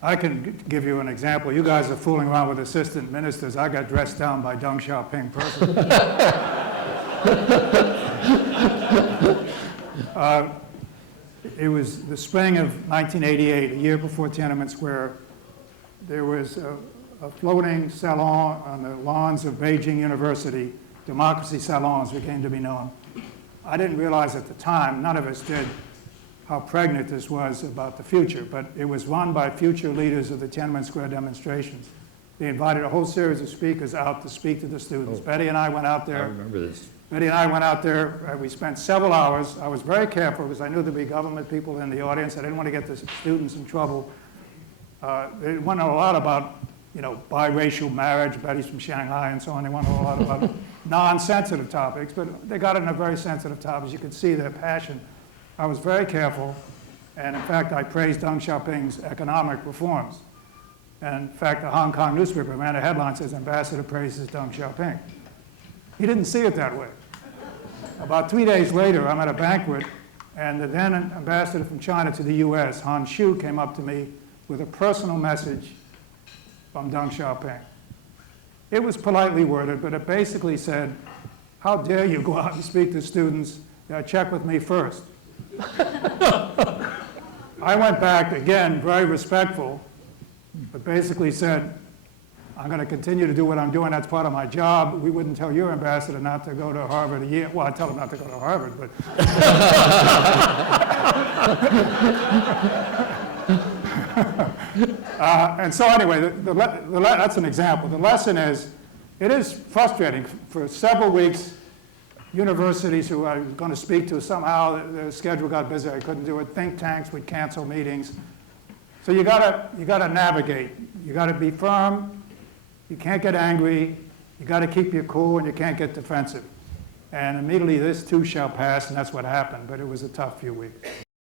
I can give you an example. You guys are fooling around with assistant ministers. I got dressed down by Deng Xiaoping personally. It was the spring of 1988, a year before Tiananmen Square. There was a floating salon on the lawns of Beijing University. Democracy salons became to be known. I didn't realize at the time, none of us did, how pregnant this was about the future, but it was run by future leaders of the Tiananmen Square demonstrations. They invited a whole series of speakers out to speak to the students. Betty and I went out there. I remember this. Betty and I went out there. We spent several hours. I was very careful because I knew there'd be government people in the audience. I didn't want to get the students in trouble. They went on a lot about, biracial marriage. Betty's from Shanghai and so on. They went on a lot about non-sensitive topics, but they got into very sensitive topics. You could see their passion. I was very careful, and in fact, I praised Deng Xiaoping's economic reforms. And in fact, the Hong Kong newspaper ran a headline that says, "Ambassador praises Deng Xiaoping." He didn't see it that way. About 3 days later, I'm at a banquet, and the then ambassador from China to the US, Han Shu, came up to me with a personal message from Deng Xiaoping. It was politely worded, but it basically said, "How dare you go out and speak to students? Check with me first." I went back, again, very respectful, but basically said, "I'm going to continue to do what I'm doing. That's part of my job. We wouldn't tell your ambassador not to go to Harvard a year." Well, I'd tell him not to go to Harvard, but... and so anyway, that's an example. The lesson is, it is frustrating. For several weeks, universities who I was going to speak to, somehow their schedule got busy. I couldn't do it. Think tanks would cancel meetings. So you gotta navigate. You gotta be firm. You can't get angry. You gotta keep your cool, and you can't get defensive. And immediately this too shall pass, and that's what happened. But it was a tough few weeks.